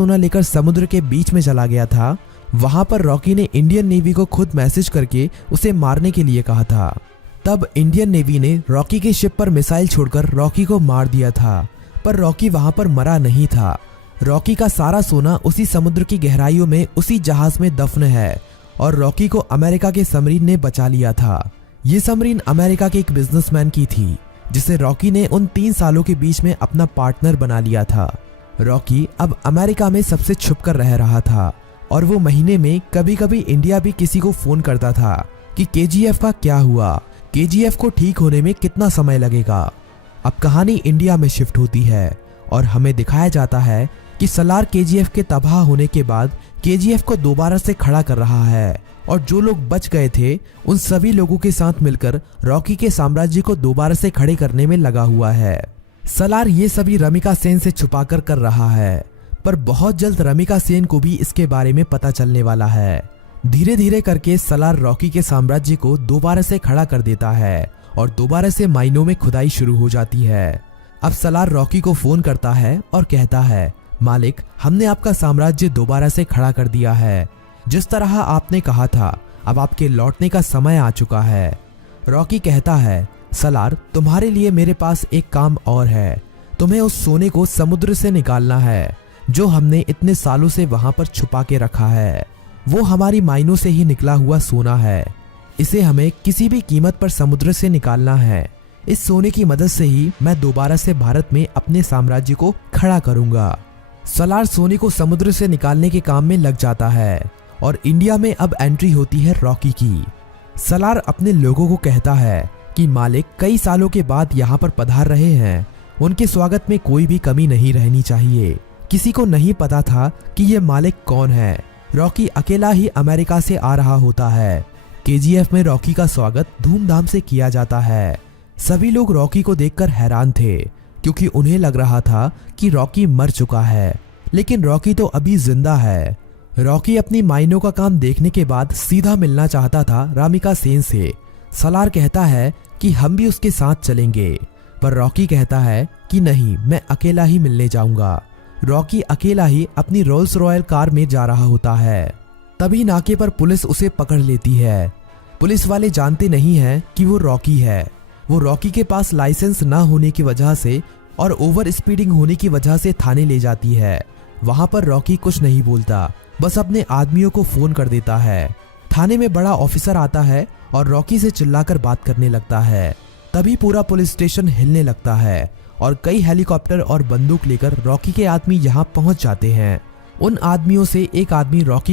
सोना लेकर समुद्र के बीच में चला गया था, वहां पर रॉकी ने इंडियन नेवी को खुद मैसेज करके उसे मारने के लिए कहा था। तब इंडियन नेवी ने रॉकी की शिप पर मिसाइल छोड़कर रॉकी को मार दिया था, पर रॉकी वहां पर मरा नहीं था। रॉकी का सारा सोना उसी समुद्र की गहराइयों में उसी जहाज में दफन है और रॉकी को अमेरिका के सबमरीन ने बचा लिया था। ये सबमरीन अमेरिका के एक बिजनेसमैन की थी, जिसे रॉकी ने उन 3 सालों के बीच में अपना पार्टनर बना लिया था। रॉकी अब अमेरिका में सबसे छुपकर रह रहा था और वो महीने में कभी कभी इंडिया भी किसी को फोन करता था कि केजीएफ का क्या हुआ, केजीएफ को ठीक होने में कितना समय लगेगा। अब कहानी इंडिया में शिफ्ट होती है और हमें दिखाया जाता है कि सलार केजीएफ के तबाह होने के बाद केजीएफ को दोबारा से खड़ा कर रहा है और जो लोग बच गए थे उन सभी लोगों के साथ मिलकर रॉकी के साम्राज्य को दोबारा से खड़े करने में लगा हुआ है। सलार ये सभी रमिका सेन से छुपाकर कर रहा है, पर बहुत जल्द रमिका सेन को भी इसके बारे में पता चलने वाला है। धीरे धीरे करके सलार रॉकी के साम्राज्य को दोबारा से खड़ा कर देता है और दोबारा से माइनों में खुदाई शुरू हो जाती है। अब सलार रॉकी को फोन करता है और कहता है, मालिक, हमने आपका साम्राज्य दोबारा से खड़ा कर दिया है। जिस तरह आपने कहा था, अब आपके लौटने का समय आ चुका है। रॉकी कहता है, सलार, तुम्हारे लिए मेरे पास एक काम और है। तुम्हें उस सोने को समुद्र से निकालना है जो हमने इतने सालों से वहां पर छुपा के रखा है। वो हमारी माइनों से ही निकला हुआ सोना है। इसे हमें किसी भी कीमत पर समुद्र से निकालना है। इस सोने की मदद से ही मैं दोबारा से भारत में अपने साम्राज्य को खड़ा करूंगा। सलार सोने को समुद्र से निकालने के काम में लग जाता है और इंडिया में अब एंट्री होती है रॉकी की। सलार अपने लोगों को कहता है कि मालिक कई सालों के बाद यहाँ पर पधार रहे हैं, उनके स्वागत में कोई भी कमी नहीं रहनी चाहिए। किसी को नहीं पता था कि ये मालिक कौन है। रॉकी अकेला ही अमेरिका से आ रहा होता है। केजीएफ में रॉकी का स्वागत धूमधाम से किया जाता है। सभी लोग रॉकी को देखकर हैरान थे, क्योंकि उन्हें लग रहा था कि रॉकी मर चुका है, लेकिन रॉकी तो अभी जिंदा है। रॉकी अपनी माइनों का काम देखने के बाद सीधा मिलना चाहता था रमिका सेन से। सलार कहता है कि हम भी उसके साथ चलेंगे, पर रॉकी कहता है कि नहीं, मैं अकेला ही मिलने जाऊंगा। रॉकी अकेला ही अपनी रोल्स रॉयल कार में जा रहा होता है। तभी नाके पर पुलिस उसे पकड़ लेती है। पुलिस वाले जानते नहीं हैं कि वो रॉकी है। वो रॉकी के पास लाइसेंस ना होने की वजह से और ओवर स्पीडिंग होने की वजह से थाने ले जाती है। वहां पर रॉकी कुछ नहीं बोलता, बस अपने आदमियों को फोन कर देता है। थाने में बड़ा ऑफिसर आता है और रॉकी से चिल्लाकर बात करने लगता है। तभी पूरा पुलिस स्टेशन हिलने लगता है और कई हेलीकॉप्टर और बंदूक लेकर रॉकी के आदमी यहाँ पहुंच जाते हैं। उन आदमियों से एक आदमी रॉकी